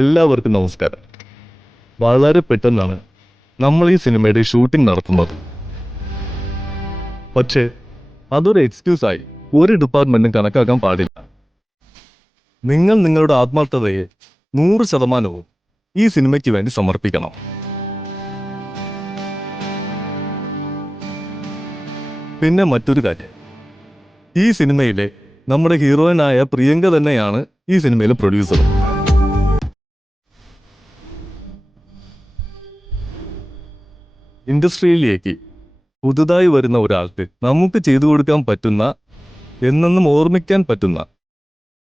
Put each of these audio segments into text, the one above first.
എല്ലാവർക്കും നമസ്കാരം. വളരെ പെട്ടെന്നാണ് നമ്മൾ ഈ സിനിമയുടെ ഷൂട്ടിംഗ് നടത്തുന്നത്. പക്ഷേ അതൊരു എക്സ്ക്യൂസായി ഒരു ഡിപ്പാർട്ട്മെന്റും കണക്കാക്കാൻ പാടില്ല. നിങ്ങൾ നിങ്ങളുടെ ആത്മാർത്ഥതയെ 100% ഈ സിനിമയ്ക്ക് വേണ്ടി സമർപ്പിക്കണം. പിന്നെ മറ്റൊരു കാര്യം, ഈ സിനിമയിലെ നമ്മുടെ ഹീറോയിനായ പ്രിയങ്ക തന്നെയാണ് ഈ സിനിമയിലെ പ്രൊഡ്യൂസർ. ഇൻഡസ്ട്രിയിലേക്ക് പുതുതായി വരുന്ന ഒരാൾക്ക് നമുക്ക് ചെയ്തു കൊടുക്കാൻ പറ്റുന്ന, എന്നെന്നും ഓർമ്മിക്കാൻ പറ്റുന്ന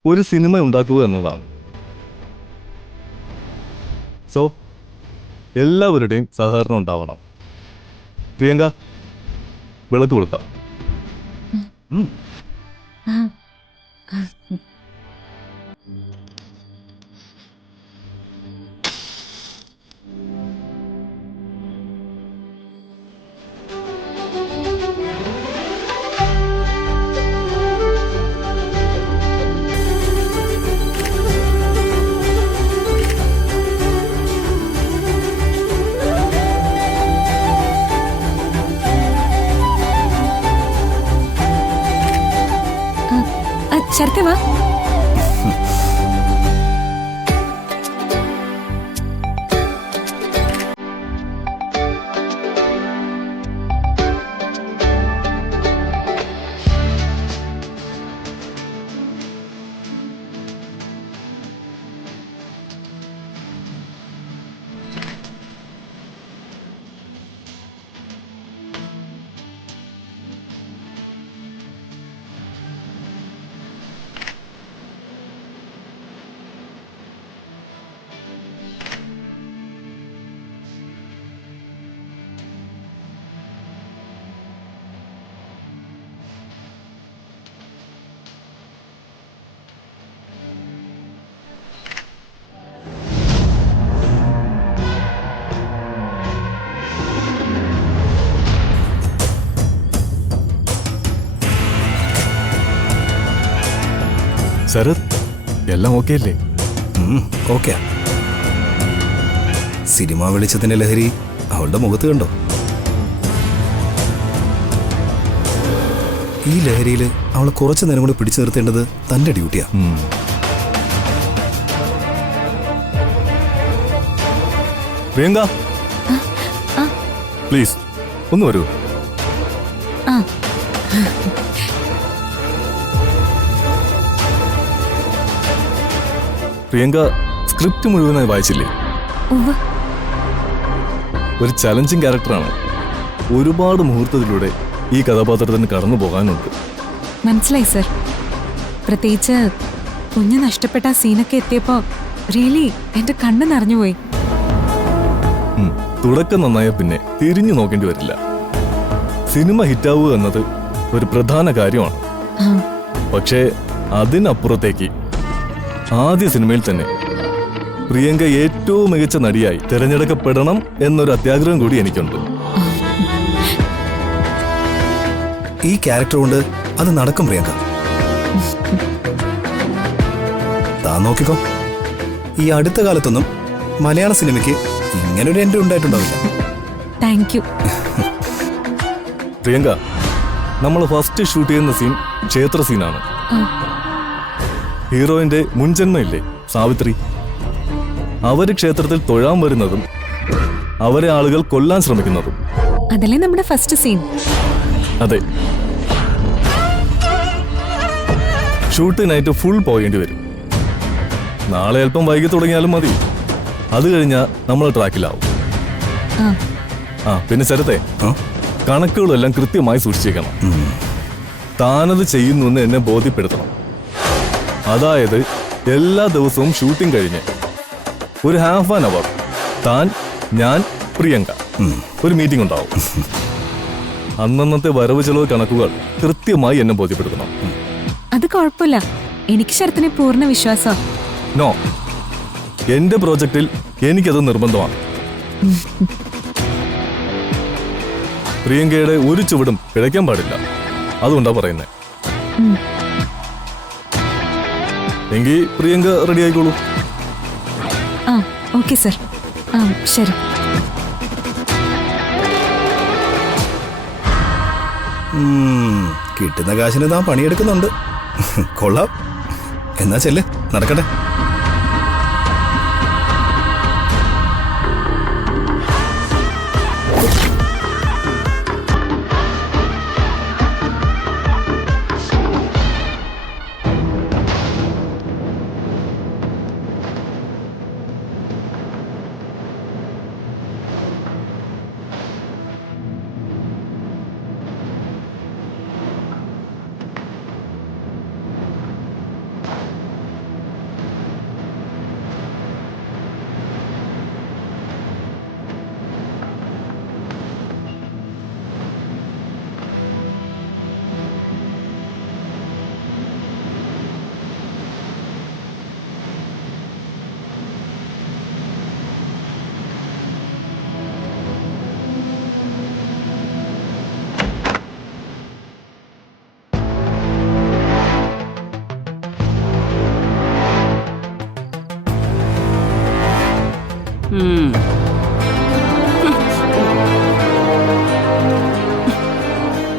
ഒരു സിനിമ ഉണ്ടാക്കുക എന്നതാണ്. സോ എല്ലാവരുടെയും സഹകരണം ഉണ്ടാവണം. പ്രിയങ്ക, വിളക്ക് കൊടുക്കാം. ശരത്തെ വാ. ശരത്, എല്ലാം ഓക്കെ അല്ലേ? ഓക്കെ. സിനിമ വെളിച്ചത്തിന്റെ ലഹരി അവളുടെ മുഖത്ത് കണ്ടോ? ഈ ലഹരിയിൽ അവളെ കുറച്ചു നേരം കൂടി പിടിച്ചു നിർത്തേണ്ടത് തന്റെ ഡ്യൂട്ടിയാ. പ്രിയങ്ക, പ്ലീസ് ഒന്ന് വരൂ. പ്രിയങ്ക സ്ക്രിപ്റ്റ് മുഴുവനായി വായിച്ചില്ലേ? ഒരു ചലഞ്ചിങ് ക്യാരക്ടറാണ്. ഒരുപാട് മുഹൂർത്തത്തിലൂടെ ഈ കഥാപാത്രത്തിന് കടന്നു പോകാനുണ്ട്. മനസ്സിലായി സർ. പ്രത്യേകിച്ച് കുഞ്ഞ് നഷ്ടപ്പെട്ട സീനൊക്കെ എത്തിയപ്പോ റിയലി എന്റെ കണ്ണ് നിറഞ്ഞുപോയി. തുടക്കം നന്നായ പിന്നെ തിരിഞ്ഞു നോക്കേണ്ടി വരില്ല. സിനിമ ഹിറ്റാവുക എന്നത് ഒരു പ്രധാന കാര്യമാണ്. പക്ഷേ അതിനപ്പുറത്തേക്ക് ആദ്യ സിനിമയിൽ തന്നെ പ്രിയങ്ക ഏറ്റവും മികച്ച നടിയായി തിരഞ്ഞെടുക്കപ്പെടണം എന്നൊരു അത്യാഗ്രഹം കൂടി എനിക്കുണ്ട്. ഈ ക്യാരക്ടർ കൊണ്ട് അത് നടക്കും പ്രിയങ്ക. താൻ നോക്കിക്കോ, ഈ അടുത്ത കാലത്തൊന്നും മലയാള സിനിമയ്ക്ക് ഇങ്ങനൊരു എൻട്രി ഉണ്ടായിട്ടുണ്ടാവില്ല. Thank you. പ്രിയങ്ക, നമ്മൾ ഫസ്റ്റ് ഷൂട്ട് ചെയ്യുന്ന സീൻ ക്ഷേത്ര സീനാണ്. ഹീറോയിന്റെ മുൻജന്മയില്ലേ സാവിത്രി, അവര് ക്ഷേത്രത്തിൽ തൊഴാൻ വരുന്നതും അവരെ ആളുകൾ കൊല്ലാൻ ശ്രമിക്കുന്നതും. അതല്ലേ നമ്മുടെ ഫസ്റ്റ് സീൻ? അതെ. ഷൂട്ടിനായിട്ട് ഫുൾ പോകേണ്ടി വരും. നാളെ അല്പം വൈകി തുടങ്ങിയാലും മതി. അത് കഴിഞ്ഞാൽ നമ്മൾ ട്രാക്കിലാവും. പിന്നെ ശരത്തെ, കണക്കുകളെല്ലാം കൃത്യമായി സൂക്ഷിച്ചേക്കണം. താനത് ചെയ്യുന്നു എന്ന് എന്നെ ബോധ്യപ്പെടുത്തണം. അതായത് എല്ലാ ദിവസവും ഷൂട്ടിംഗ് കഴിഞ്ഞ് ഒരു ഹാഫ് ആൻ അവർ താൻ, ഞാൻ, പ്രിയങ്ക ഒരു മീറ്റിംഗ് ഉണ്ടാവും. അന്നന്നത്തെ വരവ് ചെലവ് കണക്കുകൾ കൃത്യമായി എന്നെ ബോധ്യപ്പെടുത്തണം. അത് കുഴപ്പമില്ല, എനിക്ക് ശരത്തിനെ പൂർണ്ണ വിശ്വാസം. നോ, എന്റെ പ്രോജക്റ്റിൽ എനിക്കത് നിർബന്ധമാണ്. പ്രിയങ്കയുടെ ഒരു ചുവടും പിഴയ്ക്കാൻ പാടില്ല. അതുകൊണ്ടാ പറയുന്നത്. എങ്കിൽ പ്രിയങ്ക റെഡി ആയിക്കോളൂ. ആ ഓക്കെ സർ. ആ ശരി. കിട്ടുന്ന കാശിന് താൻ പണിയെടുക്കുന്നുണ്ട്. കൊള്ളാം. എന്നാ ചെല്ല്, നടക്കട്ടെ.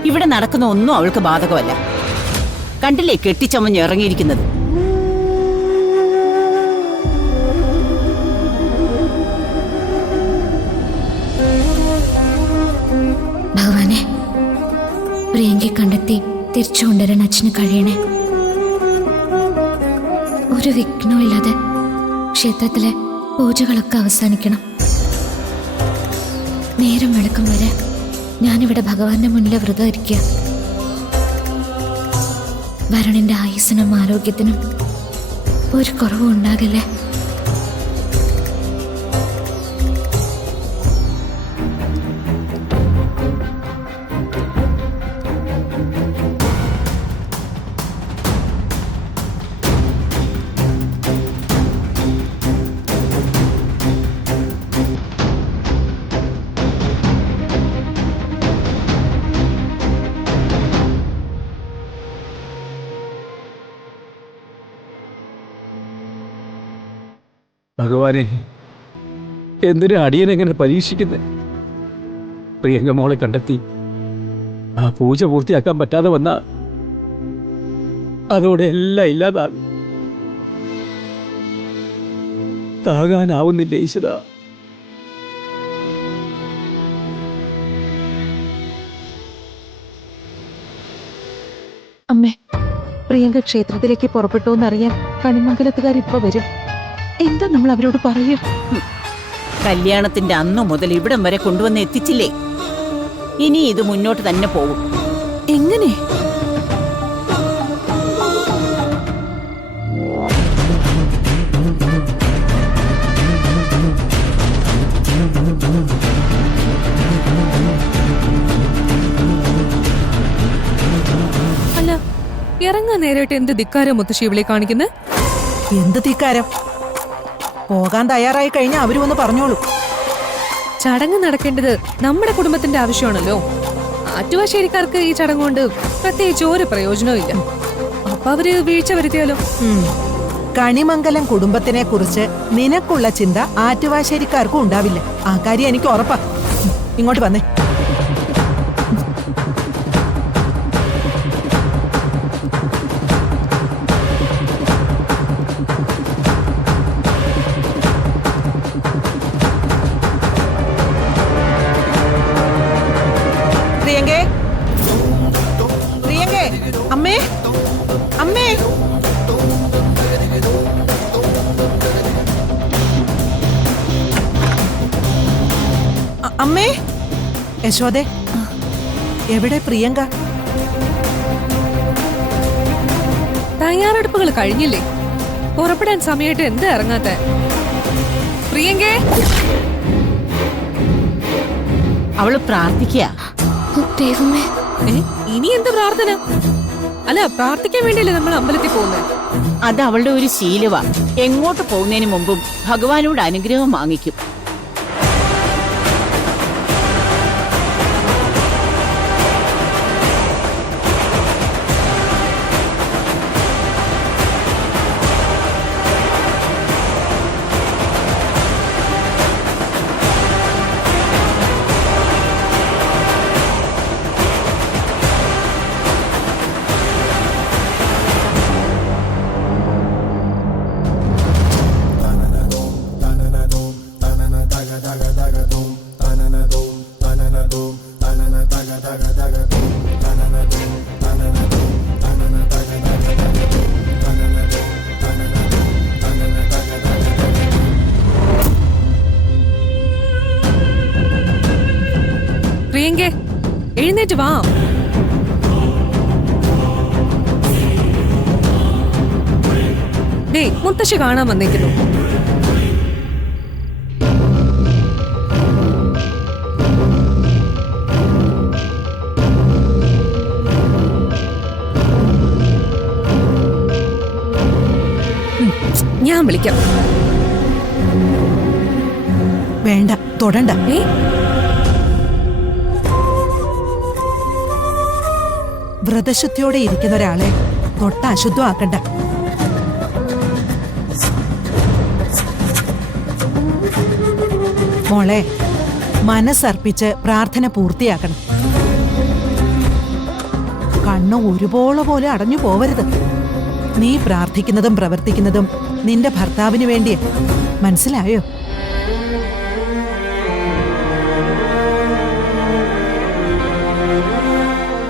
ഇവിടെ നടക്കുന്ന ഒന്നും അവൾക്ക് ബാധകമല്ല. കണ്ടില്ലേ കെട്ടിച്ചമഞ്ഞ് ഇറങ്ങിയിരിക്കുന്നത്. ഭഗവാനെ, പ്രിയങ്കയെ കണ്ടെത്തി തിരിച്ചു കൊണ്ടുവരാൻ അച്ഛന് കഴിയണേ. ഒരു വിഘ്നവും ഇല്ലാതെ ക്ഷേത്രത്തിലെ പൂജകളൊക്കെ അവസാനിക്കണം. നേരം വെളുക്കും വരെ ഞാനിവിടെ ഭഗവാന്റെ മുന്നിൽ വ്രതം ഇരിക്കുക. വരുണിന്റെ ആയുസ്സിനും ആരോഗ്യത്തിനും ഒരു കുറവും ഉണ്ടാകില്ലേ. ഭഗവാനെ, എന്തിനാ അടിയനെങ്ങനെ പരീക്ഷിക്കുന്നത്? പ്രിയങ്ക മോളെ കണ്ടെത്തി ആ പൂജ പൂർത്തിയാക്കാൻ പറ്റാതെ വന്ന അതോടെ എല്ലാം ഇല്ലാതാകും. താകാനാവുന്നില്ല ഈശ്വര. അമ്മേ, പ്രിയങ്ക ക്ഷേത്രത്തിലേക്ക് പുറപ്പെട്ടോന്നറിയാൻ കണിമംഗലത്തുകാർ ഇപ്പൊ വരും. എന്താ നമ്മൾ അവരോട് പറയൂ? കല്യാണത്തിന്റെ അന്നു മുതൽ ഇവിടം വരെ കൊണ്ടുവന്ന് എത്തിച്ചില്ലേ? ഇനി ഇത് മുന്നോട്ട് തന്നെ പോകും. എങ്ങനെ? അല്ല, ഇറങ്ങാൻ നേരിട്ട് എന്ത് ധിക്കാരം മുത്തശ്ശി ഇവിടെ കാണിക്കുന്നത്? എന്ത് ധിക്കാരം? പോകാൻ തയ്യാറായി കഴിഞ്ഞാൽ അവരും ഒന്ന് പറഞ്ഞോളൂ. ചടങ്ങ് നടക്കേണ്ടത് നമ്മുടെ കുടുംബത്തിന്റെ ആവശ്യമാണല്ലോ. ആറ്റുവാശ്ശേരിക്കാർക്ക് ഈ ചടങ്ങ് കൊണ്ട് പ്രത്യേകിച്ച് ഒരു പ്രയോജനവും ഇല്ല. അപ്പൊ അവര് വീഴ്ച വരുത്തിയാലോ? കണിമംഗലം കുടുംബത്തിനെ കുറിച്ച് നിനക്കുള്ള ചിന്ത ആറ്റുവാശ്ശേരിക്കാർക്കും ഉണ്ടാവില്ല. ആ കാര്യം എനിക്ക് ഉറപ്പാ. ഇങ്ങോട്ട് വന്നേ. പ്രിയങ്കേ, പ്രിയങ്കേ, അമ്മേ, അമ്മേ. അമ്മേ, യശോദേ, എവിടെ പ്രിയങ്ക? തയ്യാറെടുപ്പുകൾ കഴിഞ്ഞില്ലേ? പുറപ്പെടാൻ സമയമായിട്ട് എന്താ ഇറങ്ങാത്ത? പ്രിയങ്കേ, അവള് പ്രാർത്ഥിക്കുക. ദൈവമേ, ഇനി എന്ത് പ്രാർത്ഥന? അല്ല, പ്രാർത്ഥിക്കാൻ വേണ്ടിയല്ലേ നമ്മൾ അമ്പലത്തിൽ പോകുന്നത്? അത് അവളുടെ ഒരു ശീലവാ. എങ്ങോട്ട് പോകുന്നതിന് മുമ്പും ഭഗവാനോട് അനുഗ്രഹം വാങ്ങിക്കും. എഴുന്നേറ്റ് വാ. ഡേ മുത്തശ്ശി കാണാൻ വന്നേക്കുന്നു. ഞാൻ വിളിക്കാം. വേണ്ട, തൊടണ്ട. ഏ വ്രതശുദ്ധിയോടെ ഇരിക്കുന്ന ഒരാളെ തൊട്ട അശുദ്ധമാക്കണ്ട. മോളെ, മനസ്സർപ്പിച്ച് പ്രാർത്ഥന പൂർത്തിയാക്കണം. കണ്ണു ഒരുപോലെ പോലെ അടഞ്ഞു പോവരുത്. നീ പ്രാർത്ഥിക്കുന്നതും പ്രവർത്തിക്കുന്നതും നിന്റെ ഭർത്താവിന് വേണ്ടിയാ. മനസ്സിലായോ?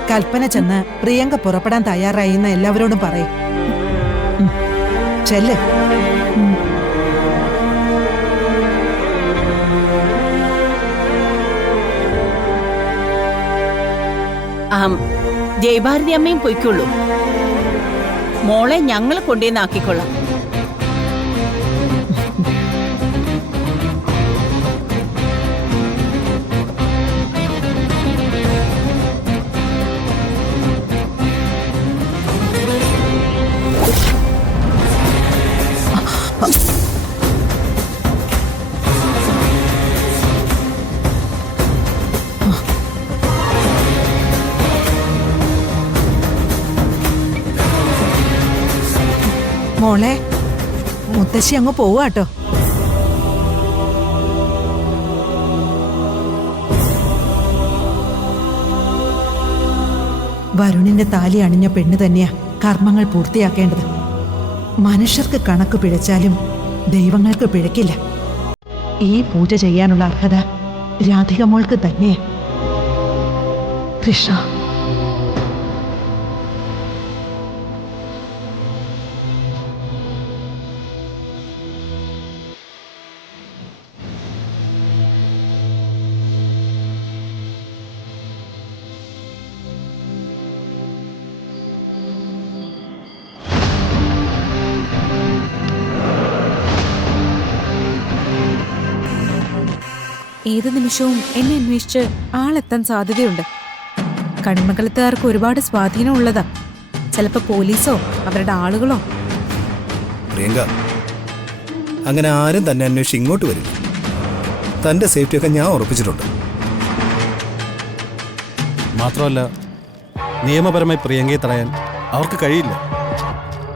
കൽപ്പന ചെന്ന് പ്രിയങ്ക പുറപ്പെടാൻ തയ്യാറായി എന്ന് എല്ലാവരോടും പറയും. ചെല്ല്. ജയഭാരതി അമ്മയും പൊയ്ക്കുള്ളൂ. മോളെ ഞങ്ങൾ കൊണ്ടുവന്നാക്കിക്കൊള്ളാം. മോളെ, മുത്തശ്ശി അങ്ങ് പോവാട്ടോ. വരുണിന്റെ താലി അണിഞ്ഞ പെണ്ണ് തന്നെയാ കർമ്മങ്ങൾ പൂർത്തിയാക്കേണ്ടത്. മനുഷ്യർക്ക് കണക്ക് പിഴച്ചാലും ദൈവങ്ങൾക്ക് പിഴക്കില്ല. ഈ പൂജ ചെയ്യാനുള്ള അർഹത രാധിക മോൾക്ക് തന്നെയാ. കൃഷ്ണ. ഏത് നിമിഷവും എന്നെ അന്വേഷിച്ച് ആളെത്താൻ സാധ്യതയുണ്ട്. കണിമംഗലത്തുകാർക്ക് ഒരുപാട് സ്വാധീനം ഉള്ളതാ. ചിലപ്പോ പോലീസോ അവരുടെ ആളുകളോ. പ്രിയങ്ക, അങ്ങനെ ആരും തന്നെ അന്വേഷിച്ച് ഇങ്ങോട്ട് വരില്ല. തന്റെ സേഫ്റ്റിയൊക്കെ ഞാൻ ഉറപ്പിച്ചിട്ടുണ്ട്. മാത്രമല്ല, നിയമപരമായി പ്രിയങ്കയെ തടയാൻ അവർക്ക് കഴിയില്ല.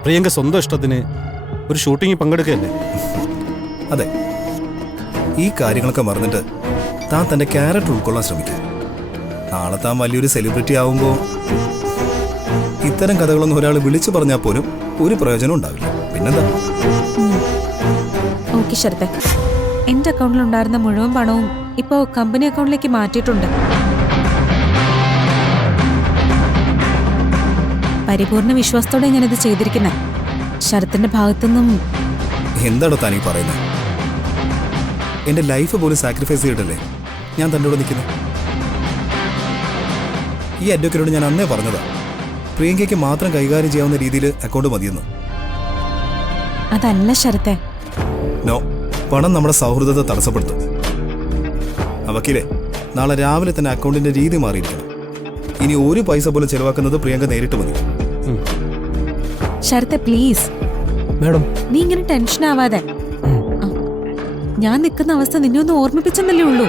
പ്രിയങ്ക സ്വന്തം ഇഷ്ടത്തിന് ഒരു ഷൂട്ടിങ്ങിൽ പങ്കെടുക്കുകയല്ലേ. അതെ, ഈ കാര്യങ്ങളൊക്കെ മറന്നിട്ട് താൻ തന്റെ ക്യാരക്ടർ ഉൾക്കൊള്ളാൻ ശ്രമിക്കുക. നാളെ താൻ വലിയൊരു സെലിബ്രിറ്റി ആവുമ്പോൾ ഇത്തരം കഥകളൊന്നും ഒരാൾ വിളിച്ചു പറഞ്ഞാൽ പോലും ഒരു പ്രയോജനം ഉണ്ടാവില്ല. പിന്നെന്താ? ഓക്കെ ശരത്തെ, എന്റെ അക്കൗണ്ടിൽ ഉണ്ടായിരുന്ന മുഴുവൻ പണവും ഇപ്പോ കമ്പനി അക്കൗണ്ടിലേക്ക് മാറ്റിയിട്ടുണ്ട്. പരിപൂർണ വിശ്വാസത്തോടെ ഞാനിത് ചെയ്തിരിക്കുന്നത്. ശരത്തിന്റെ ഭാഗത്തുനിന്നും. എന്താണോ താനീ പറയുന്നത്? എന്റെ ലൈഫ് പോലും സാക്രിഫൈസ് ചെയ്തിട്ടല്ലേ ഞാൻ തൻ്റെ കൂടെ നിൽക്കുന്നത്. ഈ അഡ്വക്കേറ്റോട് ഞാൻ അന്നേ പറഞ്ഞതാ, പ്രിയങ്കയ്ക്ക് മാത്രം കൈകാര്യം ചെയ്യാവുന്ന രീതിയിൽ അക്കൗണ്ട് മതിയെന്ന്. അതല്ല ശരത്തെ. നോ, പണം നമ്മുടെ സൗഹൃദത്തെ തടസ്സപ്പെടുത്തും. വക്കീലേ, നാളെ രാവിലെ തന്നെ അക്കൗണ്ടിന്റെ രീതി മാറിയിരിക്കണം. ഇനി ഒരു പൈസ പോലും ചെലവാക്കുന്നത് പ്രിയങ്ക നേരിട്ട് മതി. ശരത്തെ പ്ലീസ് മാഡം, നീ ഇങ്ങനെ ടെൻഷൻ ആവാതെ. ഞാൻ നിൽക്കുന്ന അവസ്ഥ നിന്നെ ഒന്ന് ഓർമ്മിപ്പിച്ചെന്നല്ലേ ഉള്ളൂ.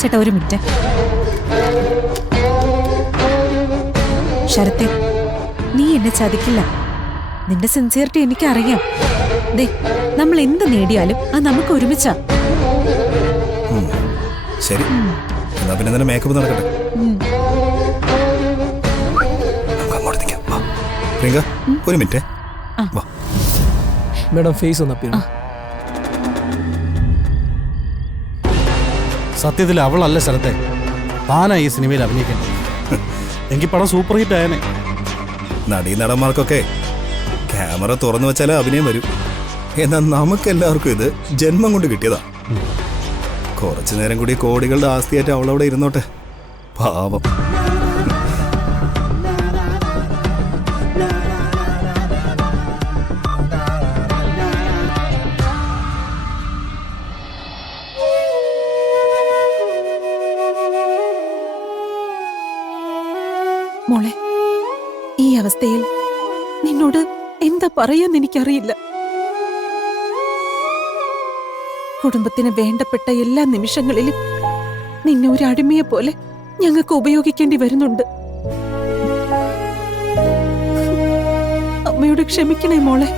ചേട്ടാ ഒരു മിനിറ്റ്. ശരത്തെ, നീ എന്നെ ചതിക്കില്ല. നിന്റെ സിൻസിയറിറ്റി എനിക്കറിയാം. ദേ, നമ്മൾ എന്ത് നേടിയാലും അത് നമുക്ക് ഒരുമിച്ചാ. ശരി, എന്നാ പിന്നെ തന്നെ മേക്കപ്പ് നടക്കട്ടെ. അങ്ങോട്ട് നിൽക്കാം. പ്രിയങ്ക, ഒരു മിനിറ്റ്. വാ മാഡം, ഫേസ് ഒന്ന് അപ്പിയാണ്. സത്യത്തിൽ അവളല്ല ശരത്തെ, താനാ ഈ സിനിമയിൽ അഭിനയിക്കുന്നത്. എങ്കിൽ പടം സൂപ്പർ ഹിറ്റ് ആയനെ. നടീ നടന്മാർക്കൊക്കെ ക്യാമറ തുറന്നു വെച്ചാലേ അഭിനയം വരും. എന്നാൽ നമുക്കെല്ലാവർക്കും ഇത് ജന്മം കൊണ്ട് കിട്ടിയതാ. കുറച്ചു നേരം കൂടി കോടികളുടെ ആസ്തിയായിട്ട് അവളവിടെ ഇരുന്നോട്ടെ, പാവം. മോളെ, ഈ അവസ്ഥയിൽ നിന്നോട് എന്താ പറയാന്ന് എനിക്കറിയില്ല. കുടുംബത്തിന് വേണ്ടപ്പെട്ട എല്ലാ നിമിഷങ്ങളിലും നിന്നെ ഒരു അടിമയെ പോലെ ഞങ്ങൾക്ക് ഉപയോഗിക്കേണ്ടി വരുന്നുണ്ട്. അമ്മയോട് ക്ഷമിക്കണേ മോളെ.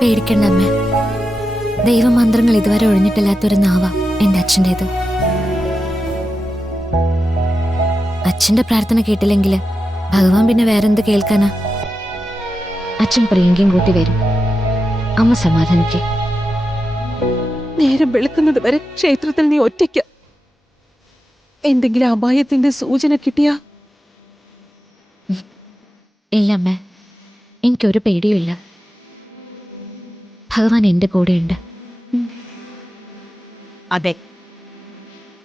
പേടിക്കണ്ട അമ്മ. ദൈവമന്ത്രങ്ങൾ ഇതുവരെ ഒഴിഞ്ഞിട്ടില്ലാത്തൊരു നാവാ എന്റെ അച്ഛൻ്റെത്. അച്ഛന്റെ പ്രാർത്ഥന കേട്ടില്ലെങ്കിൽ ഭഗവാൻ പിന്നെ വേറെന്ത് കേൾക്കാനാ? അച്ഛൻ പ്രിയങ്കയും കൂട്ടി വരും. അമ്മ സമാധാനിക്ക്. നേരം വെളുക്കുന്നത് വരെ ക്ഷേത്രത്തിൽ നീ ഒറ്റയ്ക്ക. എന്തെങ്കിലും അപായത്തിന്റെ സൂചന കിട്ടിയാ? ഇല്ല അമ്മ, എനിക്കൊരു പേടിയുമില്ല. ഭഗവാൻ എന്റെ കൂടെയുണ്ട്. അതെ,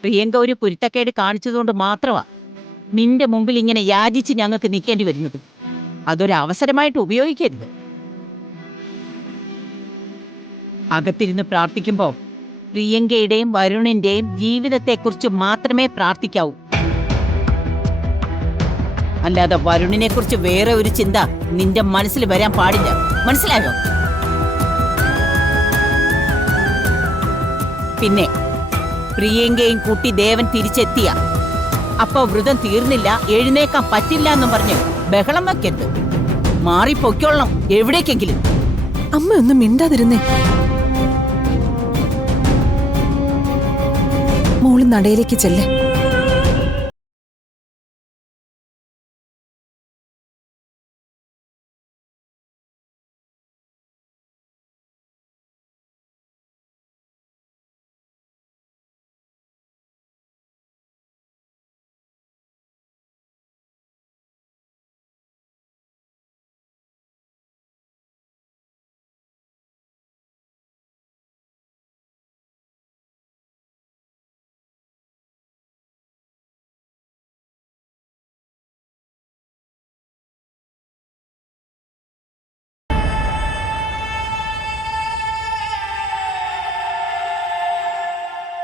പ്രിയങ്ക ഒരു കുരുത്തക്കേട് കാണിച്ചതുകൊണ്ട് മാത്രമാ നിന്റെ മുമ്പിൽ ഇങ്ങനെ യാചിച്ച് ഞങ്ങൾക്ക് നിൽക്കേണ്ടി വരുന്നത്. അതൊരു അവസരമായിട്ട് ഉപയോഗിക്കരുത്. അകത്തിരുന്ന് പ്രാർത്ഥിക്കുമ്പോൾ പ്രിയങ്കയുടെയും വരുണിന്റെയും ജീവിതത്തെക്കുറിച്ച് മാത്രമേ പ്രാർത്ഥിക്കാവൂ. അല്ലാതെ വരുണിനെ കുറിച്ച് വേറെ ഒരു ചിന്ത നിന്റെ മനസ്സിൽ വരാൻ പാടില്ല. മനസ്സിലായോ? പിന്നെ പ്രിയങ്കയും കൂട്ടി ദേവൻ തിരിച്ചെത്തിയ അപ്പൊ വ്രതം തീർന്നില്ല, എഴുന്നേക്കാൻ പറ്റില്ല എന്നും പറഞ്ഞ് ബഹളം വയ്ക്കരുത്. മാറിപ്പൊയ്ക്കൊള്ളണം എവിടേക്കെങ്കിലും. അമ്മ ഒന്നും മിണ്ടാതിരുന്നേ. മോള് നടയിലേക്ക് ചെല്ലേ.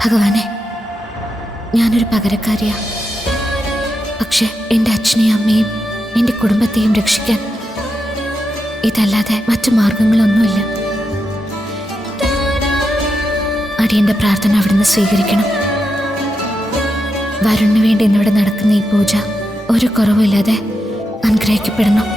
ഭഗവാനെ, ഞാനൊരു പകരക്കാരിയാ. പക്ഷെ എൻ്റെ അച്ഛനെയും അമ്മയും എൻ്റെ കുടുംബത്തെയും രക്ഷിക്കാൻ ഇതല്ലാതെ മറ്റു മാർഗങ്ങളൊന്നുമില്ല. അടിയന്റെ പ്രാർത്ഥന അവിടുന്ന് സ്വീകരിക്കണം. വരുണിന് വേണ്ടി ഇന്നിവിടെ നടക്കുന്ന ഈ പൂജ ഒരു കുറവില്ലാതെ അനുഗ്രഹിക്കപ്പെടണം.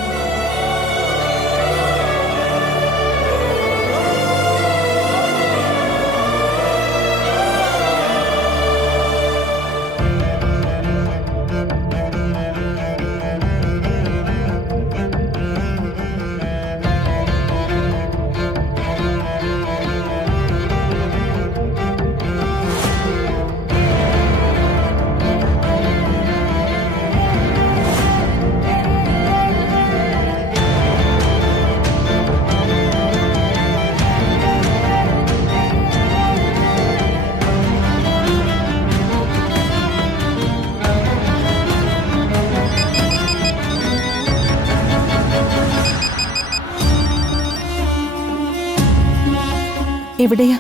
എവിടെയാ?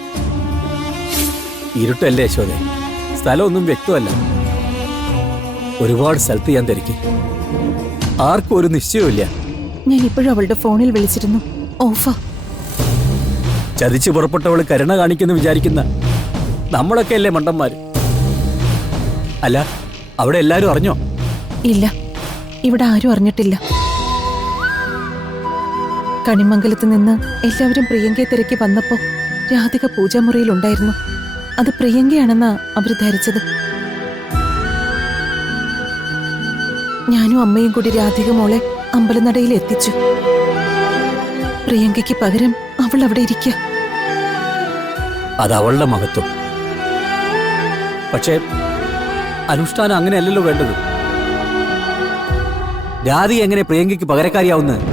ഇരുട്ടല്ലേ യശോദേ, സ്ഥലമൊന്നും വ്യക്തമല്ല. ഒരുപാട് സ്ഥലത്ത് ഞാൻ തിരക്കി, ആർക്കും ഒരു നിശ്ചയമില്ല. ഞാൻ ഇപ്പോഴും അവളുടെ ഫോണിൽ വിളിച്ചിരുന്നു, ഓഫാ. ചതിച്ചു പുറപ്പെട്ടവള് കരുണ കാണിക്കുന്നു വിചാരിക്കുന്ന നമ്മളൊക്കെ അല്ലേ മണ്ടന്മാര്? അല്ല, അവിടെ എല്ലാരും അറിഞ്ഞോ? ഇല്ല, ഇവിടെ ആരും അറിഞ്ഞിട്ടില്ല. കണിമംഗലത്ത് നിന്ന് എല്ലാവരും പ്രിയങ്കയെ തിരക്കി വന്നപ്പോ രാധിക പൂജാമുറിയിലുണ്ടായിരുന്നു. അത് പ്രിയങ്കയാണെന്നാ അവര് ധരിച്ചത്. ഞാനും അമ്മയും കൂടി രാധിക മോളെ അമ്പലനടയിൽ എത്തിച്ചു. പ്രിയങ്കയ്ക്ക് പകരം അവൾ അവിടെ ഇരിക്കുക. അത് അവളുടെ മഹത്വം. പക്ഷേ അനുഷ്ഠാനം അങ്ങനെയല്ലല്ലോ വേണ്ടത്. രാധിക എങ്ങനെ പ്രിയങ്കയ്ക്ക് പകരക്കാരിയാവുന്നത്?